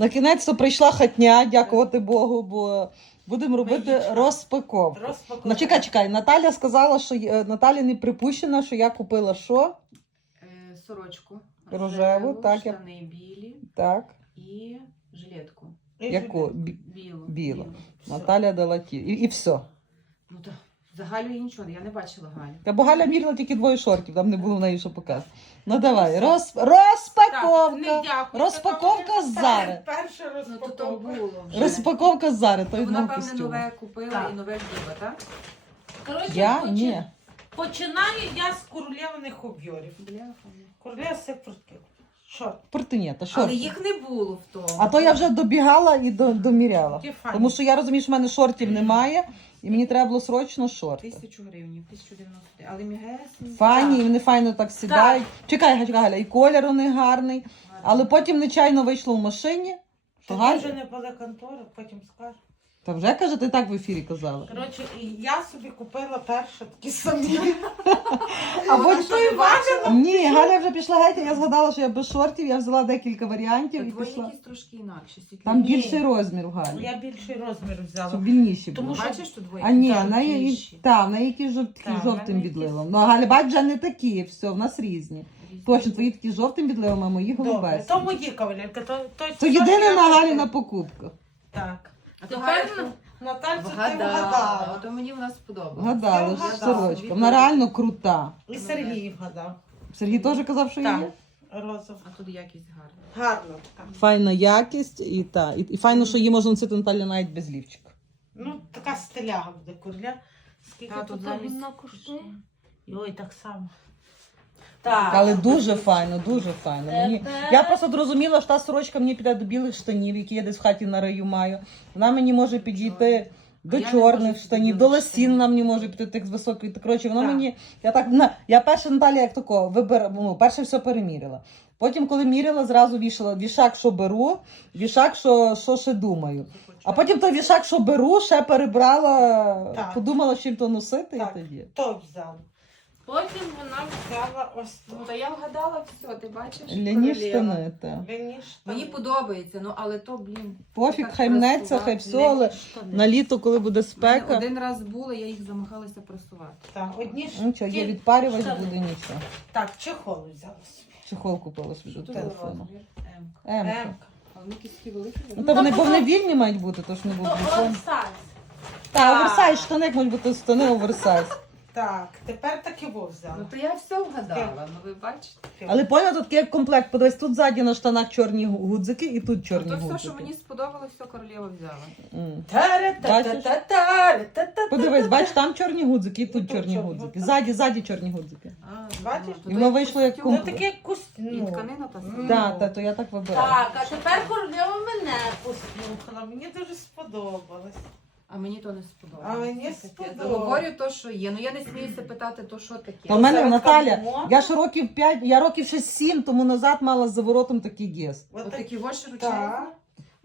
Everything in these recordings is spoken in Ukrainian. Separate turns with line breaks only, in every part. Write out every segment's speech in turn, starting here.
На кінець то прийшла хатня, дякувати Богу, бо будемо робити розпаковку.
Розпаковка.
Ну, чекай, чекай, Наталя сказала, що е, Наталі не припущено, що я купила що?
Е, Сорочку.
Рожеву, так, я-
штани білі
Так,
і жилетку.
Яку? Бі-
Білу.
Білу.
Все.
Наталя дала ті. І, і все.
Ну так, за Галю я нічого, я не бачила Галю.
Та бо Галя мірила тільки двоє шортів, там не було в неї що показати. Ну давай, роз, розпаковка.
дякую.
Розпаковка з Зари.
Перша
Ну то то
розпаковка.
було вже.
Розпаковка з Зари, той
Вона, певне,
костюм.
нове купила
Так.
і нове вділа, так?
Коротше,
Я?
почи-
Ні.
Починаю я з королевних об'єрів.
Бляха.
Королева все простив. Що?
Портинєта,
Але їх не було в тому.
А то я вже добігала і до, доміряла.
Файні.
Тому що я розумію, що в мене шортів немає, і мені треба було срочно шорти.
Тисячу гривень, 1090. Але мігесні.
Файні, і вони файно так сідають. Чекай, чекай, Галя, і колір у них гарний. Але потім нечайно вийшло в машині. Що
Ти
Галя?
вже не була контора, потім скажеш.
Та вже каже, ти так в ефірі казала.
Коротше, і я собі купила перше такі самі.
А
Вона
потім
що, не бачила?
ні, Галя вже пішла геть, і я згадала, що я без шортів, я взяла декілька варіантів і
Твої
пішла.
якісь трошки інакші. світлі.
Там
Ні.
більший розмір в Галі.
Я більший розмір взяла.
Щоб вільніші
Тому
були.
що-
Бачиш, що двоє?
А ні,
Так,
на
більші.
та, на які жовткі, жовтим відливом. Ну, а Галя, бач, вже не такі, все, в нас різні. Точно, твої такі жовтим відливом, а мої
Добре,
голубесі.
то мої кавалерка. То, то,
То
що
єдине
я
на. Галі на покупках.
Так.
А то
Тепер
Галя
Натальцю ти
вгадала. То мені вона сподобалась.
Гадала,
Я вгадала.
сорочка. Вона реально крута.
І Сергій вгадав.
Сергій теж казав, що
Так.
є.
Розов.
А тут якість гарна.
Гарно така.
Файна якість і та. І, і файно, що її можна носити Наталя навіть без лівчика.
Ну, така стиляга буде курля. Скільки
Та,
тут
тут
замість? вона коштує? Ой, так само.
Але дуже файно, дуже файно. Мені... Я просто зрозуміла, що та сорочка мені піде до білих штанів, які я десь в хаті на раю маю. Вона мені може підійти до
А
чорних штанів, до лосін
штанів.
на мені може піти тих з високої. Так, коротше, воно
Так.
мені. Я так на я перше Наталя як тако вибир, ну, перше все переміряла. Потім, коли міряла, зразу вішала вішак, що беру, вішак, що, що ще думаю. А потім той вішак, що беру, ще перебрала,
Так.
подумала, чим то носити,
Так.
і тоді.
То взяла. Потім вона взяла ось
Ну,
тут.
я вгадала все, ти бачиш?
Ляні штани, так.
Мені
Мені подобається, ну але то, блін.
Пофіг,
так
хай мнеться, хай все, але
штани.
на літо, коли буде спека.
Один раз було, я їх замахалася прасувати.
Так, одні ж.
Ну що, є відпарювач,
штани.
буде нічого.
Так, чехол взяла собі.
Чехол купила собі до телефону. Емка.
Вони якісь такі великі.
Ну то вони, бо вони вільні мають бути, то ж не був телефон. Та, оверсайз, штани як можуть бути штани оверсайз.
Так, тепер таки во
Ну то я все вгадала, ну ви бачите.
Але поняв, тут як комплект, подивись, тут ззаді на штанах чорні гудзики і тут чорні
то все, що мені сподобалось, все королева взяла.
М. Подивись, бач, там чорні гудзики і тут
тут
чорні
чорні
гудзики.
гудзики.
Ззаді, ззаді чорні гудзики.
А,
Бачиш?
ну, то
І воно
як
вийшло як.
Ну
комплект.
таке як куст...
І
Ну.
тканина та сама.
Ну.
Так, та, то я так вибираю.
Так, а тепер королева мене послухала. Мені дуже сподобалось.
А мені то не сподобалося.
А мені сподобалося.
Говорю то, що є. Ну я не сміюся питати, то що таке.
Та в мене
Зараз
Наталя, я ж років 5, я років ще 7 тому назад мала з заворотом такий гест.
От
От
так-
такі воші
Так.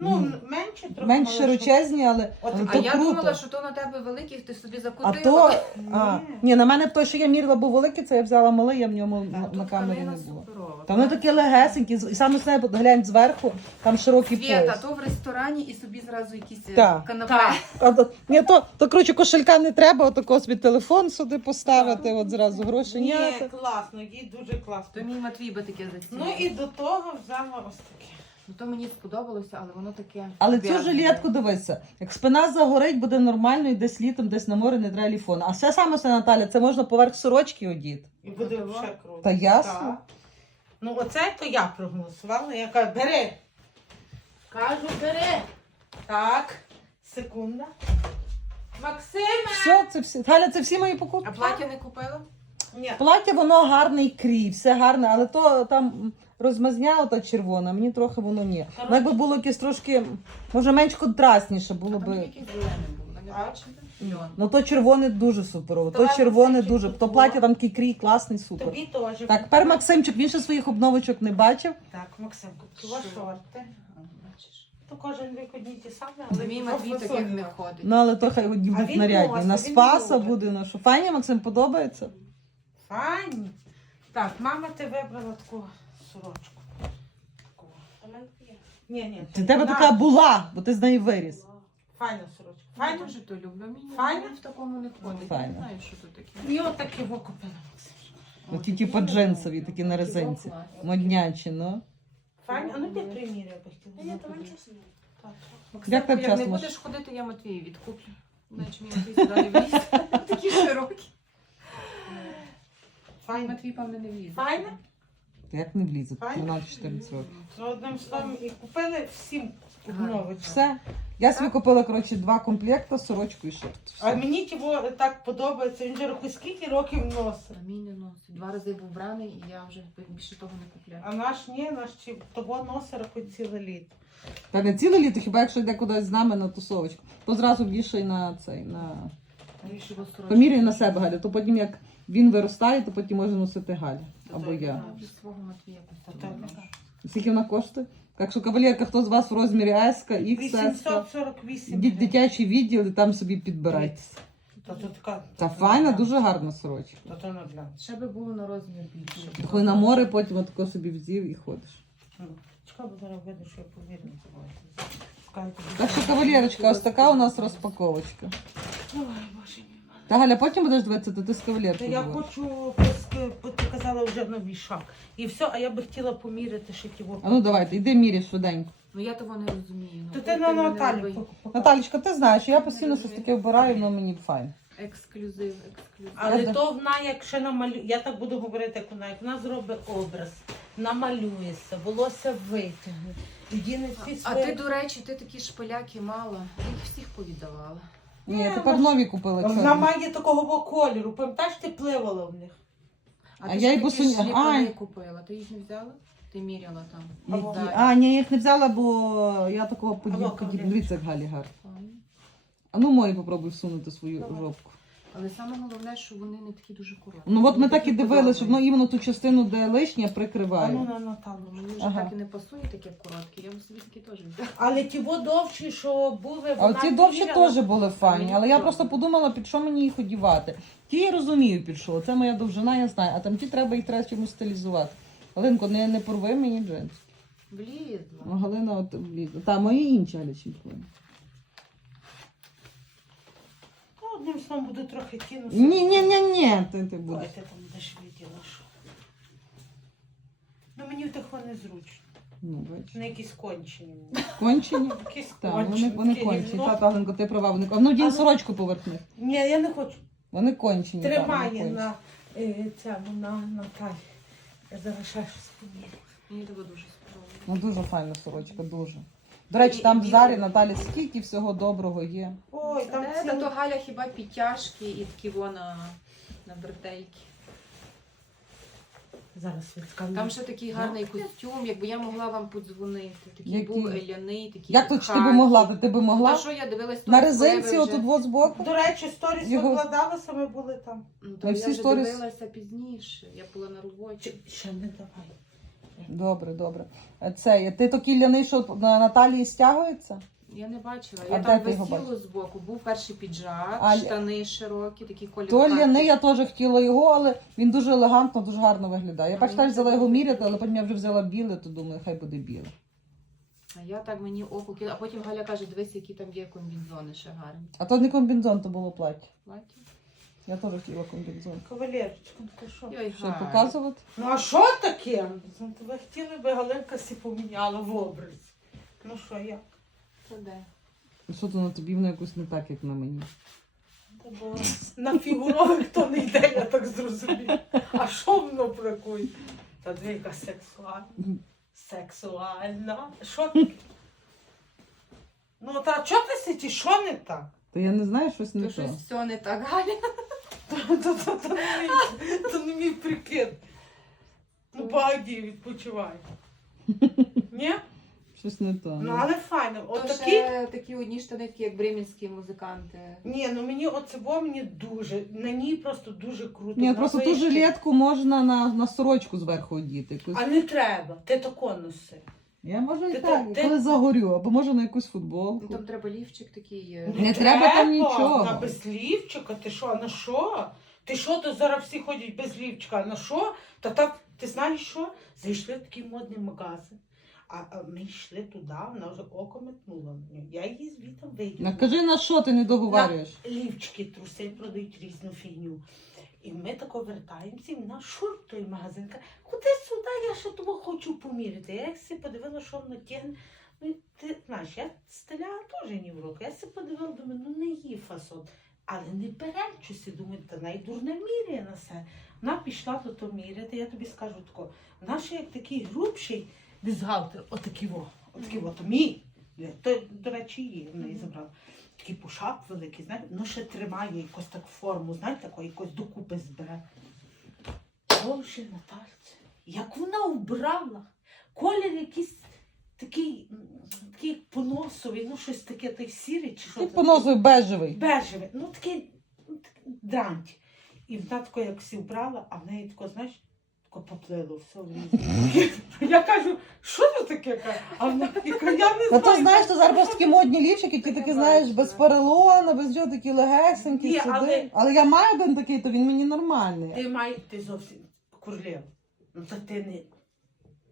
Ну, менше трохи.
Менш
але
широчезні, але,
От,
але
А
то
я
круто.
думала, що то на тебе великий, ти собі
А
закутила.
то, а,
Ні.
ні, на мене той, що я мірила, був великий, це я взяла малий, я в ньому на, на камері не
суперова.
Та вони такі легесенькі, і саме з неба глянь зверху, там широкий
Свєта,
пояс.
то в ресторані і собі зразу якісь е,
Так.
канапе.
А, то, ні, то, то, коротше, кошелька не треба, отако собі телефон сюди поставити, от зразу гроші
Ні,
ні.
класно, їй дуже класно.
То мій Матвій би таке зацінив.
Ну і до того взяла ось таке.
Ну, то мені сподобалося, але воно таке.
Але цю
обв'язане.
жилетку дивися, як спина загорить, буде нормально, і десь літом, десь на море не треба ліфон. А все саме все, Наталя, це можна поверх сорочки одіти.
І буде вже круто.
Та ясно.
Так. Ну, оце то я проголосувала. Я кажу, бери. Кажу, бери. Так, секунда. Максиме!
Все, це всі. Галя, це всі мої покупки.
А плаття не купила?
Ні.
Плаття воно гарний крій, все гарне, але то там розмазня ота червона, мені трохи воно ні. Ну, якби було якесь трошки, може, менш контрастніше було би. Ну то червоне дуже суперово. То
Давай,
червоне
Максимчик,
дуже. То плаття там такий крій класний, супер.
Тобі теж.
Так, тепер Максимчик, він ще своїх обновочок не бачив.
Так, Максимко,
Що?
твої шорти. То кожен вік одні ті самі,
Але мій Матвій
просто
таких не ходить.
Ну але то хай будуть
він
нарядні.
носить,
На
він
Спаса
любить.
буде на що. Файні, Максим, подобається?
Файні. Так, мама, ти вибрала таку сорочку. Таку. Та мене є. Ні, ні.
Ти тебе
вона-
така була, бо ти з неї виріс.
Файна сорочка.
Я
Файна?
дуже то люблю. Мені
Файно?
в такому не ходить. Я не знаю, що тут таке.
І отак його купила.
Оті типу джинсові, такі на резинці. Моднячі, ну.
Файна? А ну ти приміряй, я би хотіла.
Ні, то
знати.
вам чесно.
Так.
Як так
як не
можеш?
будеш ходити, я Матвію відкуплю. Значить, мені не вліз. Такі широкі.
Файна.
Матвій, певне, не влізе.
Файна?
Та як не влізе?
Файно?
13-14 років.
Ну, одним словом, і купили всім нович.
Все. Я собі купила, коротше, два комплекти, сорочку і шорт.
А
Все.
мені тіво так подобається. Він же рахуй скільки років носить.
А мій не носить. Два рази був браний, і я вже більше того не купляю.
А наш ні, наш чи того носить рахуй ціле літо.
Та не ціле літо, хіба якщо йде кудись з нами на тусовочку, то зразу вішай на цей, на.
Більше його.
Поміряй на себе Галя, то потім як він виростає, то потім може носити Галя. Або я. Скільки вона коштує? Так що, кавалерка, хто з вас в розмірі S, XS,
848
йдіть в дитячий відділ і там собі підбирайтеся.
Та то така.
Та файна, дуже гарна сорочка.
Та то на глянь.
Ще би було на розмір більше.
Коли на море, потім отако собі взів і ходиш.
Чекай, бо зараз видно, що я повірю
Так що, кавалерочка, ось така у нас розпаковочка.
Ой, боже мій.
Та Галя, потім будеш дивитися, то ти з
Та
кавалеркою.
я
говориш.
хочу, пос- бо ти казала вже новий шаг. І все, а я би хотіла поміряти ще ті
А ну давайте, йди міряй швиденько.
Ну я того не розумію. Ну,
То
ти
на
мене
Наталі
роби.
покажи.
Наталічка, ти знаєш, я постійно щось таке вбираю, воно мені файн.
Ексклюзив, ексклюзив.
Але
Я-
то вона, якщо намалює, я так буду говорити, як вона, як вона зробить образ, намалюється, волосся витягне, всі
А
свої...
ти, до речі, ти такі шпиляки мала. Їх всіх повіддавала.
Ні, я
Ні,
тепер нові купила.
Вона
чорні.
має такого кольору, пам'ятаєш, ти пливала в них.
А,
А
ти
я
ж
й
такі
Ай.
купила. Ти їх не взяла? Ти міряла там.
Які? А, ні, я їх не взяла, бо я такого подіб,
Або
подіб.
кавалер.
Дивіться, як Галі гарно. А ну мої попробуй всунути свою
Давай.
жопку.
Але саме головне, що вони не такі дуже короткі.
Ну от ми так і дивилися, воно іменно ту частину, де лишнє,
А ну
прикриває.
на Наталу.
Мені вже
Ага.
так і не пасує таке коротке. Я б собі такі теж взяла.
Але ті во довші, що були,
А
вона
оці довші
міряла.
теж були файні, але я просто подумала, під що мені їх одівати. Ті я розумію, під що. Це моя довжина, я знаю, а там ті треба їх треба чомусь стилізувати. Галинко, не, не порви мені джинс. Ну, Галина от влізла. Та мої інші Галячі порви.
Ну, одним словом буду трохи кинути.
Ні, ні, ні, ні, ти, ти
Ой, ти там будеш виділа, що. Ну мені в тих вони.
Ну.
Не якісь кончені.
Кончені?
Якісь
Так, вони,
кончені.
вони
такі,
кончені.
ну.
Та, ти права. Вони... А ну, дінь
Але-
сорочку поверх них.
Ні, я не хочу.
Вони кончені. вони
Тримає
кончені.
на е, цьому, на, на талії. Я зараз ще щось помірю.
Мені тебе дуже сподобалося.
Ну, дуже файна сорочка, дуже. До речі, там
і
в. Зарі Наталі скільки всього доброго є.
Ой, там
Де,
ці...
то Галя хіба підтяжки і такі вона на бретельки.
Зараз відсканую.
Там ще такий гарний костюм, якби я могла вам подзвонити. Такий
Який?
був еляний, такий.
Як тут ти би могла? Ти би
Ну,
могла?
та що я дивилась
На резинці, отут вот збоку.
До речі, сторіс
Його-
викладалися, ми були там.
Ну, то
Ми
я
всі
вже
сторіс-
дивилася пізніше. Я була на роботі.
Ще не давай.
Добре, добре. Е, Це, ти такий ляний, що на Наталії стягується?
Я не бачила.
А
Я
де
там висіло збоку. Був перший піджак,
А,
штани широкі, такі кольори.
То ляний, я теж хотіла його, але він дуже елегантно, дуже гарно виглядає. Я
А,
перш теж взяла його міряти, але потім я вже взяла біле, то думаю, хай буде біле.
А я так мені око кидала. А потім Галя каже, дивись, які там є комбінзони ще гарні.
А то не комбінзон, то було плаття.
Платі.
Я теж хотіла комбінзон.
Кавалерочка, ну ти що?
Що, показувати?
Ну а що таке? Ну, то Ви хотіли би Галинка сі поміняла в образ. Ну що, як?
Це де?
Що то на тобі воно якось не так, як на мені.
Та бо На фігурових то не йде, я так зрозумію. А що воно бракує? Та двійка сексуальна. Сексуальна. Що таке? Ну та чого ти сидиш? Що не так?
То я не знаю, щось не
То
то.
щось все не так, Галя.
То, не мій, прикид. Ну, погоді, відпочивай. Ні?
Щось не то.
Ну, але файно.
То
такі.
ще такі одні штани, такі, як бремінські музиканти.
Ні, ну мені оце бо мені дуже. На ній просто дуже круто.
Ні,
на
просто ту жилетку можна на, на сорочку зверху одіти.
А не треба, ти тако носи.
Я можу і
Ти-
так,
ти-
коли загорю, або може на якусь
Ну
футболку.
там треба лівчик такий. е,
Не треба там нічого.
На без лівчика, ти що, на що? Ти що, то зараз всі ходять без лівчика, а на що? Та так, ти знаєш що? Зайшли в такий модний магазин. А, а ми йшли туди, вона вже око метнула мені. Я її звідти
Ну,
вийду.
Кажи, на що ти не договорюєш?
Лівчики, труси продають різну фігню. І ми тако вертаємося, і вона шур той магазин. каже, Куди сюди, я ще того хочу поміряти. Я си подивила, що воно тягне. Ну, ти знаєш, я стиляла теж ні в руку. Я си подивила, думаю, ну не її фасон. Але не перечуся, думаю, та найдурна міряє на все. Вона пішла до того міряти, я тобі скажу тако. Вона ще як такий грубший бюстгальтер, отакий во, отакий во, то мій. То, до речі, її в неї забрала. Такий пушак великий, знаєте, ну ще тримає якусь так форму, знаєте, таку, якось докупи збере. Боже, Натальце, як вона вбрала, колір якийсь такий, такий поносовий, ну щось таке, той сірий чи що
Ти
це
бежевий.
бежеве, ну такий ну, такий дрант. І вона тако як всі вбрала, а в неї тако, знаєш, тако поплило все в. Я кажу, що це таке? А вона я не знаю.
то знаєш, то зараз просто такі модні лівчики, які такі, знаєш, без поролона, без чого такі легесенькі,
Ні,
сюди.
але-
Але я маю один такий, то він мені нормальний.
Ти маєш, ти зовсім курлєв. Ну та ти не,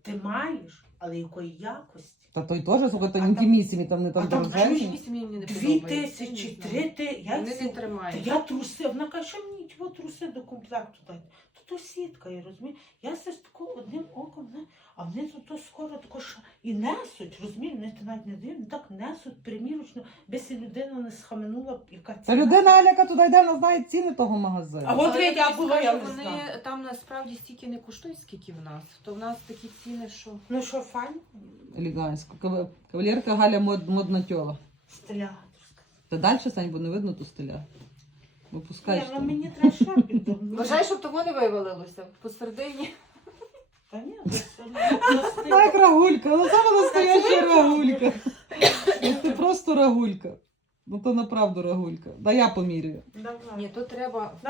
ти маєш, але якої якості?
Та той теж, слухай, то
А там-
не там
а там
мені не
Дві
подобається,
тисячі,
не
три ти. Я,
Вони не
Та
тримають.
я труси, вона каже, що мені ті от труси до комплекту дати. То то сітка, я розумію. Я все ж тако одним оком, не, а вони то, то скоро тако що і несуть, розумієш, вони ти навіть не дивно, так несуть примірочно, без і людина не схаменула, яка
Та людина Аляка туди йде, вона знає ціни того магазину.
А от
Але
я
тобі
була, я
скажу,
не
вони там насправді стільки не коштують, скільки в нас. То в нас такі ціни, що
Ну що, файн?
Кавалерка Галя мод, модна тьола. Та далі, Сань, бо не видно ту стиля.
Ні,
Випускаєш.
ну
там.
мені треба піддобно.
Вважай, щоб того не вивалилося посередині.
Та ні, все.
Так, рагулька, ну саме настояща рагулька. Ну ти просто рагулька. Ну то направду рагулька. Да я поміряю.
Ні, то треба